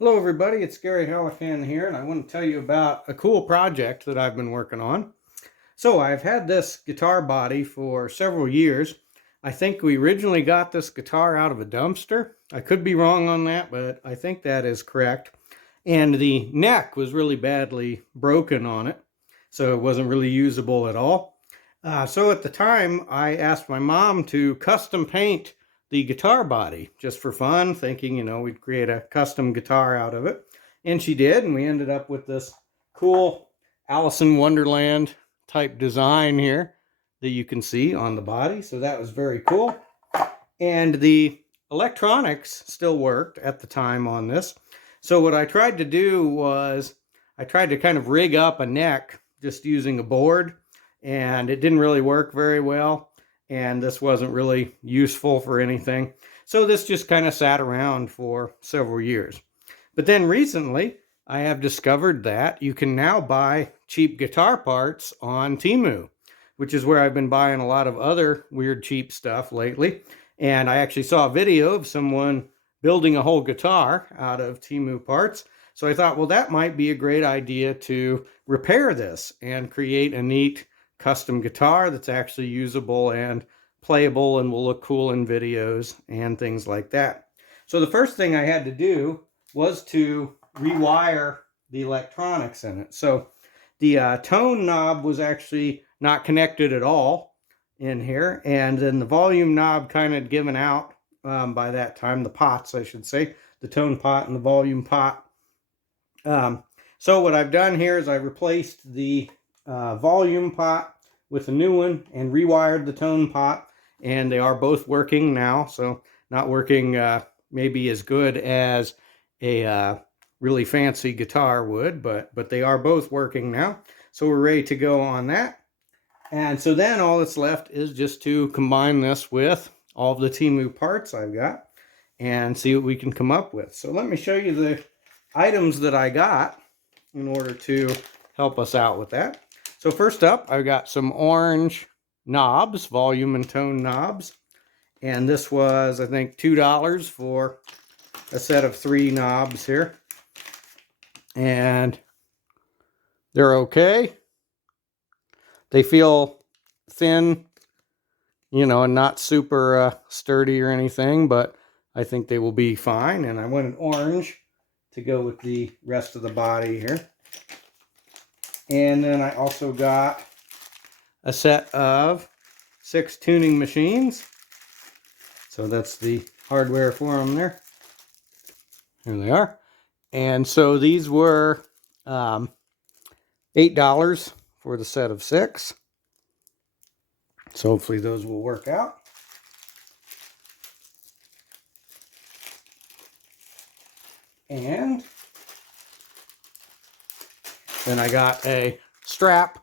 Hello everybody, it's Gary Hallican here, and I want to tell you about a cool project that I've been working on. So I've had this guitar body for several years. I think we originally got this guitar out of a dumpster. I could be wrong on that, but I think that is correct. And the neck was really badly broken on it, so it wasn't really usable at all. So at the time, I asked my mom to custom paint the guitar body just for fun, thinking, we'd create a custom guitar out of it. And she did, and we ended up with this cool Alice in Wonderland type design here that you can see on the body. So that was very cool. And the electronics still worked at the time on this. So what I tried to do was I tried to kind of rig up a neck just using a board, and it didn't really work very well. And this wasn't really useful for anything. So this just kind of sat around for several years. But then recently, I have discovered that you can now buy cheap guitar parts on Temu, which is where I've been buying a lot of other weird cheap stuff lately. And I actually saw a video of someone building a whole guitar out of Temu parts. So I thought, well, that might be a great idea to repair this and create a neat custom guitar that's actually usable and playable and will look cool in videos and things like that. So the first thing I had to do was to rewire the electronics in it. So the tone knob was actually not connected at all in here, and then the volume knob kind of given out by that time, the pots I should say, the tone pot and the volume pot. So what I've done here is I replaced the volume pot with a new one and rewired the tone pot, and they are both working now. So not working maybe as good as a really fancy guitar would, but they are both working now. So we're ready to go on that. And so then all that's left is just to combine this with all of the Temu parts I've got and see what we can come up with. So let me show you the items that I got in order to help us out with that. So first up, I've got some orange knobs, volume and tone knobs. And this was, I think, $2 for a set of 3 knobs here. And they're okay. They feel thin, and not super sturdy or anything, but I think they will be fine. And I wanted orange to go with the rest of the body here. And then I also got a set of 6 tuning machines. So that's the hardware for them there. Here they are. And so these were $8 for the set of 6. So hopefully those will work out. And then I got a strap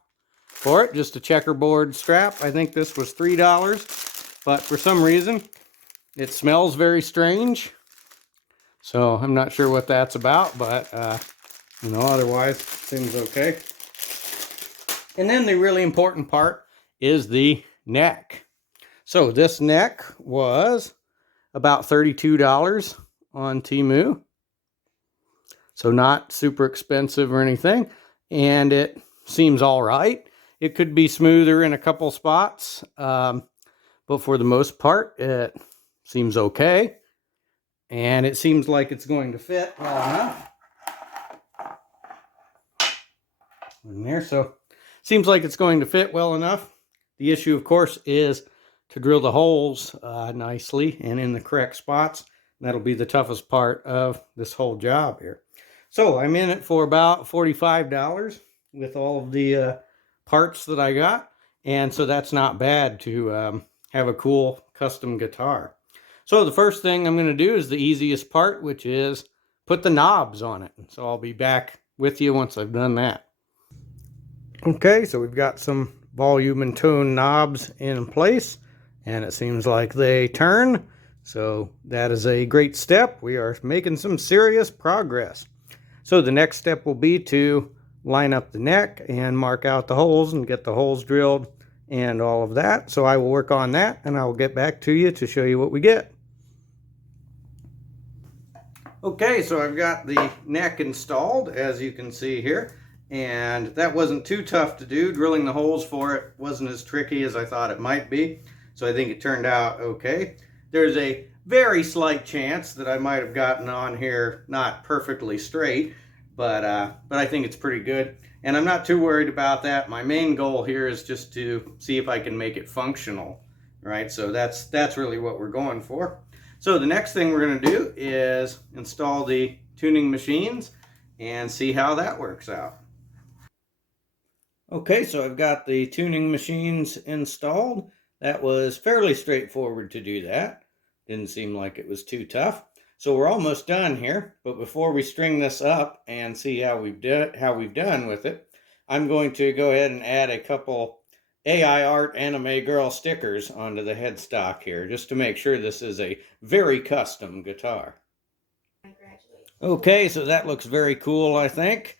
for it, just a checkerboard strap. I think this was $3, but for some reason it smells very strange. So I'm not sure what that's about, but otherwise it seems okay. And then the really important part is the neck. So this neck was about $32 on Temu. So not super expensive or anything. And it seems all right. It could be smoother in a couple spots, but for the most part, it seems okay. And it seems like it's going to fit well enough in there. So seems like it's going to fit well enough. The issue, of course, is to drill the holes nicely and in the correct spots. That'll be the toughest part of this whole job here. So I'm in it for about $45 with all of the parts that I got. And so that's not bad to have a cool custom guitar. So the first thing I'm going to do is the easiest part, which is put the knobs on it. So I'll be back with you once I've done that. Okay, so we've got some volume and tone knobs in place, and it seems like they turn. So that is a great step. We are making some serious progress. So the next step will be to line up the neck and mark out the holes and get the holes drilled and all of that. So I will work on that, and I will get back to you to show you what we get. Okay, so I've got the neck installed, as you can see here, and that wasn't too tough to do. Drilling the holes for it wasn't as tricky as I thought it might be, so I think it turned out okay. There's a very slight chance that I might have gotten on here not perfectly straight, but I think it's pretty good, and I'm not too worried about that. My main goal here is just to see if I can make it functional, right? So that's really what we're going for. So the next thing we're going to do is install the tuning machines and see how that works out. Okay, so I've got the tuning machines installed. That was fairly straightforward to do that. Didn't seem like it was too tough. So we're almost done here, but before we string this up and see how we've done with it, I'm going to go ahead and add a couple AI art anime girl stickers onto the headstock here, just to make sure this is a very custom guitar. Okay, so that looks very cool, I think.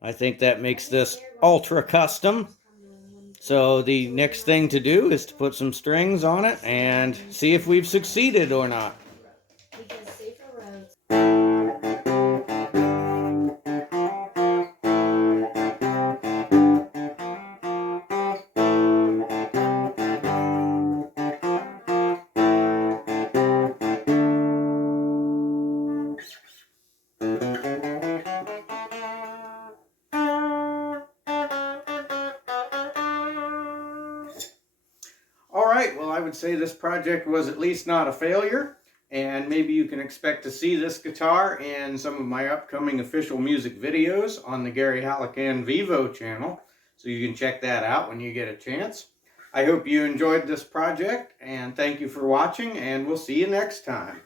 I think that makes this ultra custom. So the next thing to do is to put some strings on it and see if we've succeeded or not. All right, well, I would say this project was at least not a failure, and maybe you can expect to see this guitar in some of my upcoming official music videos on the Gary Halakan Vivo channel, so you can check that out when you get a chance. I hope you enjoyed this project, and thank you for watching, and we'll see you next time.